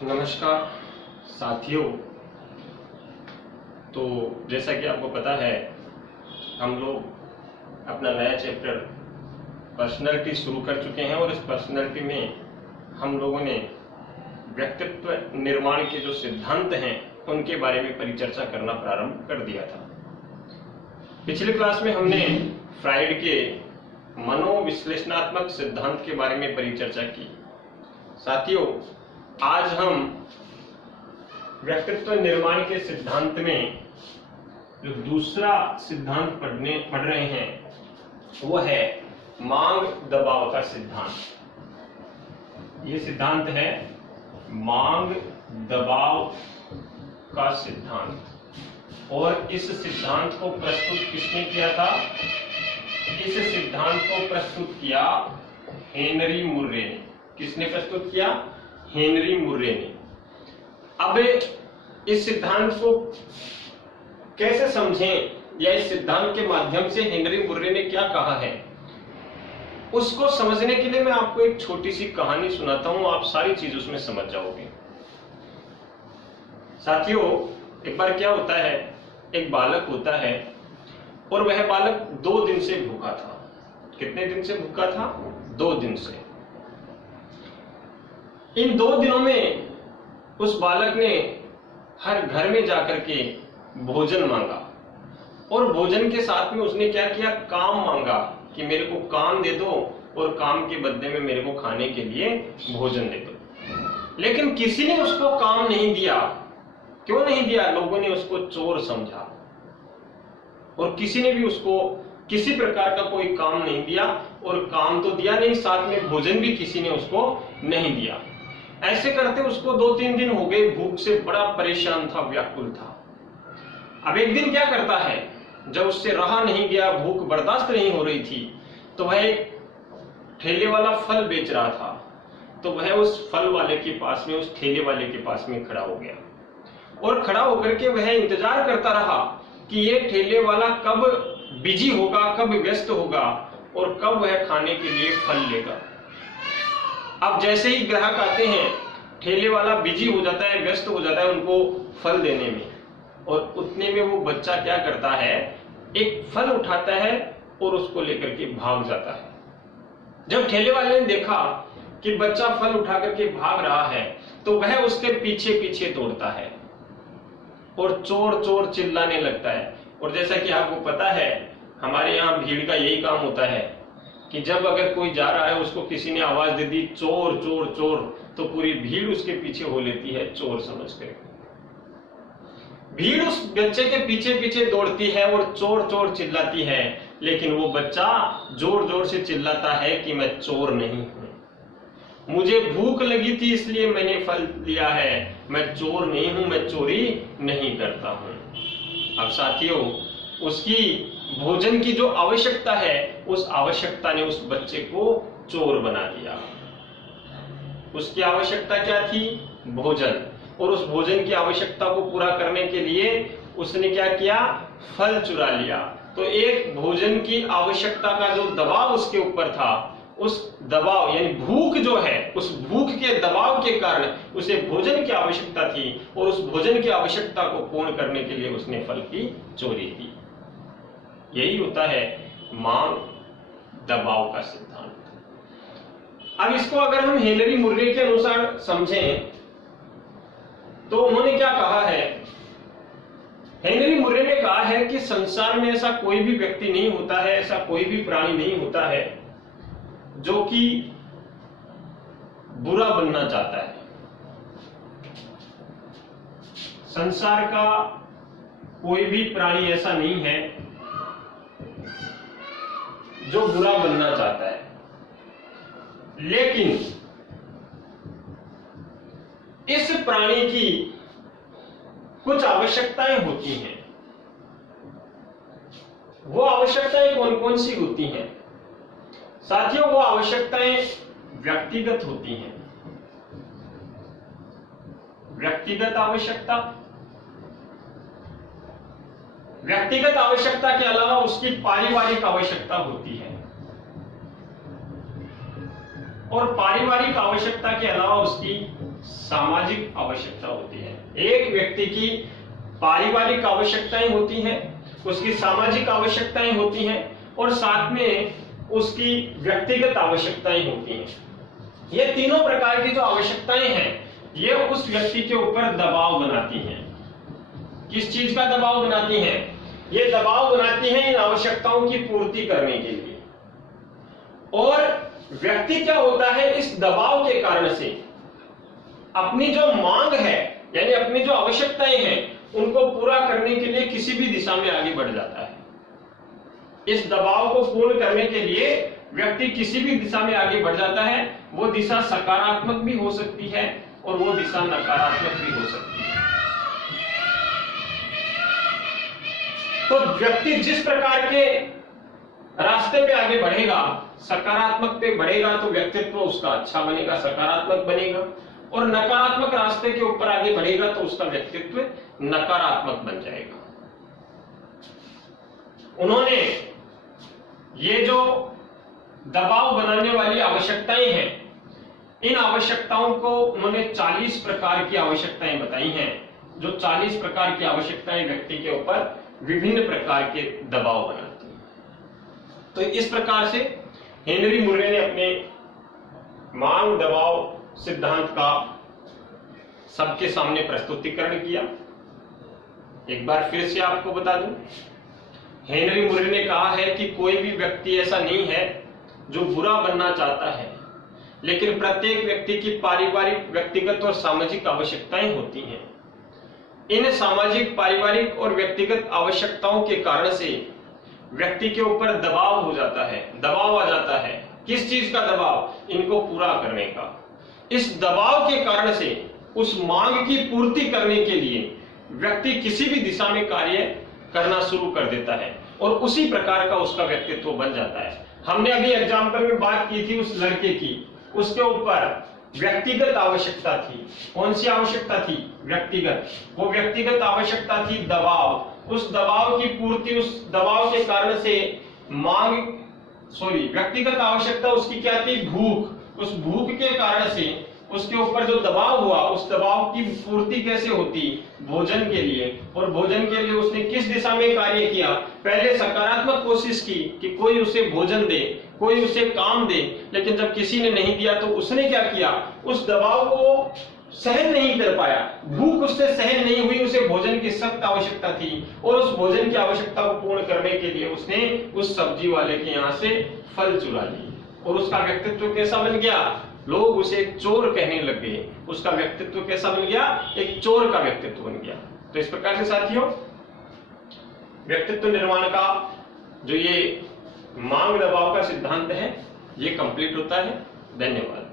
नमस्कार साथियों। तो जैसा कि आपको पता है, हम लोग अपना नया चैप्टर पर्सनैलिटी शुरू कर चुके हैं और इस पर्सनैलिटी में हम लोगों ने व्यक्तित्व निर्माण के जो सिद्धांत हैं उनके बारे में परिचर्चा करना प्रारंभ कर दिया था। पिछले क्लास में हमने फ्राइड के मनोविश्लेषणात्मक सिद्धांत के बारे में परिचर्चा की। साथियों, आज हम व्यक्तित्व निर्माण के सिद्धांत में जो दूसरा सिद्धांत पढ़ रहे हैं वो है मांग दबाव का सिद्धांत। ये सिद्धांत है मांग दबाव का सिद्धांत। और इस सिद्धांत को प्रस्तुत किसने किया था? इस सिद्धांत को प्रस्तुत किया हेनरी मुर्रे ने। किसने प्रस्तुत किया? हेनरी मुर्रे ने। अब इस सिद्धांत को कैसे समझें, या इस सिद्धांत के माध्यम से हेनरी मुर्रे ने क्या कहा है, उसको समझने के लिए मैं आपको एक छोटी सी कहानी सुनाता हूं। आप सारी चीज उसमें समझ जाओगे। साथियों, एक बार क्या होता है, एक बालक होता है और वह बालक 2 दिन से भूखा था। कितने दिन से भूखा था? 2 दिन से। इन 2 दिनों में उस बालक ने हर घर में जाकर के भोजन मांगा और भोजन के साथ में उसने क्या किया? काम मांगा कि मेरे को काम दे दो और काम के बदले में मेरे को खाने के लिए भोजन दे दो। लेकिन किसी ने उसको काम नहीं दिया। क्यों नहीं दिया? लोगों ने उसको चोर समझा और किसी ने भी उसको किसी प्रकार का कोई काम नहीं दिया। और काम तो दिया नहीं, साथ में भोजन भी किसी ने उसको नहीं दिया। ऐसे करते उसको 2-3 दिन हो गए। भूख से बड़ा परेशान था, व्याकुल था। अब एक दिन क्या करता है, जब उससे रहा नहीं गया, भूख बर्दाश्त नहीं हो रही थी, तो वह एक ठेले वाला फल बेच रहा था। तो वह उस फल वाले के पास में, उस ठेले वाले के पास में खड़ा हो गया और खड़ा होकर के वह इंतजार करता रहा कि ये ठेले वाला कब बिजी होगा, कब व्यस्त होगा और कब वह खाने के लिए फल लेगा। अब जैसे ही ग्राहक आते हैं, ठेले वाला बिजी हो जाता है, व्यस्त हो जाता है उनको फल देने में। और उतने में वो बच्चा क्या करता है, एक फल उठाता है और उसको लेकर के भाग जाता है। जब ठेले वाले ने देखा कि बच्चा फल उठा करके भाग रहा है, तो वह उसके पीछे पीछे दौड़ता है और चोर चोर चिल्लाने लगता है। और जैसा कि आपको पता है, हमारे यहाँ भीड़ का यही काम होता है कि जब अगर कोई जा रहा है, उसको किसी ने आवाज दे दी चोर चोर चोर, तो पूरी भीड़ उसके पीछे हो लेती है चोर समझकर। भीड़ उस बच्चे के पीछे पीछे दौड़ती है और चोर चोर चिल्लाती है, लेकिन वो बच्चा जोर जोर से चिल्लाता है कि मैं चोर नहीं हूं, मुझे भूख लगी थी इसलिए मैंने फल लिया है, मैं चोर नहीं हूं, मैं चोरी नहीं करता हूं। अब साथियों, उसकी भोजन की जो आवश्यकता है, उस आवश्यकता ने उस बच्चे को चोर बना दिया। उसकी आवश्यकता क्या थी? भोजन। और उस भोजन की आवश्यकता को पूरा करने के लिए उसने क्या किया? फल चुरा लिया। तो एक भोजन की आवश्यकता का जो दबाव उसके ऊपर था, उस दबाव यानी भूख जो है, उस भूख के दबाव के कारण उसे भोजन की आवश्यकता थी और उस भोजन की आवश्यकता को पूर्ण करने के लिए उसने फल की चोरी की। यही होता है मांग दबाव का सिद्धांत। अब इसको अगर हम हेनरी मुर्रे के अनुसार समझें तो उन्होंने क्या कहा है? हेनरी मुर्रे ने कहा है कि संसार में ऐसा कोई भी व्यक्ति नहीं होता है, ऐसा कोई भी प्राणी नहीं होता है जो कि बुरा बनना चाहता है। संसार का कोई भी प्राणी ऐसा नहीं है जो बुरा बनना चाहता है, लेकिन इस प्राणी की कुछ आवश्यकताएं होती हैं। वो आवश्यकताएं कौन कौन सी होती हैं? साथियों, वो आवश्यकताएं व्यक्तिगत होती हैं। व्यक्तिगत आवश्यकता, व्यक्तिगत आवश्यकता के अलावा उसकी पारिवारिक आवश्यकता होती है। और पारिवारिक आवश्यकता के अलावा उसकी सामाजिक आवश्यकता होती है। एक व्यक्ति की पारिवारिक आवश्यकताएं होती हैं, उसकी सामाजिक आवश्यकताएं होती हैं और साथ में उसकी व्यक्तिगत आवश्यकताएं होती हैं। ये तीनों प्रकार की जो आवश्यकताएं हैं ये उस व्यक्ति के ऊपर दबाव बनाती हैं। किस चीज का दबाव बनाती हैं? ये दबाव बनाती हैं इन आवश्यकताओं की पूर्ति करने के लिए। और व्यक्ति क्या होता है, इस दबाव के कारण से अपनी जो मांग है यानी अपनी जो आवश्यकताएं हैं उनको पूरा करने के लिए किसी भी दिशा में आगे बढ़ जाता है। इस दबाव को पूर्ण करने के लिए व्यक्ति किसी भी दिशा में आगे बढ़ जाता है। वो दिशा सकारात्मक भी हो सकती है और वो दिशा नकारात्मक भी हो सकती है। तो व्यक्ति जिस प्रकार के रास्ते पे आगे बढ़ेगा, सकारात्मक पे बढ़ेगा तो व्यक्तित्व उसका अच्छा बनेगा, सकारात्मक बनेगा, और नकारात्मक रास्ते के ऊपर आगे बढ़ेगा तो उसका व्यक्तित्व नकारात्मक बन जाएगा। उन्होंने ये जो दबाव बनाने वाली आवश्यकताएं हैं, इन आवश्यकताओं को उन्होंने 40 प्रकार की आवश्यकताएं बताई हैं, जो 40 प्रकार की आवश्यकताएं व्यक्ति के ऊपर विभिन्न प्रकार के दबाव बनाती हैं। तो इस प्रकार से हेनरी मुर्रे ने अपने मांग दबाव सिद्धांत का सबके सामने प्रस्तुतिकरण किया। एक बार फिर से आपको बता दूं, हेनरी मुर्रे ने कहा है कि कोई भी व्यक्ति ऐसा नहीं है जो बुरा बनना चाहता है, लेकिन प्रत्येक व्यक्ति की पारिवारिक, व्यक्तिगत और सामाजिक आवश्यकताएं होती हैं। इन सामाजिक, पारिवारिक और व्यक्तिगत आवश्यकताओं के कारण से व्यक्ति के ऊपर दबाव हो जाता है, दबाव आ जाता है। किस चीज का दबाव? इनको पूरा करने का। इस दबाव के कारण से उस मांग की पूर्ति करने के लिए व्यक्ति किसी भी दिशा में कार्य करना शुरू कर देता है और उसी प्रकार का उसका व्यक्तित्व बन जाता है। हमने अभी एग्जाम्पल में बात की थी उस लड़के की, उसके ऊपर व्यक्तिगत आवश्यकता थी। कौन सी आवश्यकता थी? व्यक्तिगत। वो व्यक्तिगत आवश्यकता थी दबाव। उस दबाव की पूर्ति, उस दबाव के कारण से व्यक्तिगत आवश्यकता उसकी क्या थी? भूख। उस भूख के कारण से उसके ऊपर जो दबाव हुआ, उस दबाव की पूर्ति कैसे होती? भोजन के लिए। और भोजन के लिए उसने किस दिशा में कार्य किया? पहले सकारात्मक कोशिश की कि कोई उसे भोजन दे, कोई उसे काम दे, लेकिन जब किसी ने नहीं दिया तो उसने क्या किया? उस दबाव को सहन नहीं कर पाया, भूख उससे सहन नहीं हुई, उसे भोजन की सख्त आवश्यकता थी और उस भोजन की आवश्यकता को पूर्ण करने के लिए उसने उस सब्जी वाले के यहाँ से फल चुरा लिए और उसका व्यक्तित्व कैसा बन गया? लोग उसे चोर कहने लग गए। उसका व्यक्तित्व कैसा बन गया? एक चोर का व्यक्तित्व बन गया। तो इस प्रकार से साथियों, व्यक्तित्व निर्माण का जो ये मांग दबाव का सिद्धांत है ये कंप्लीट होता है। धन्यवाद।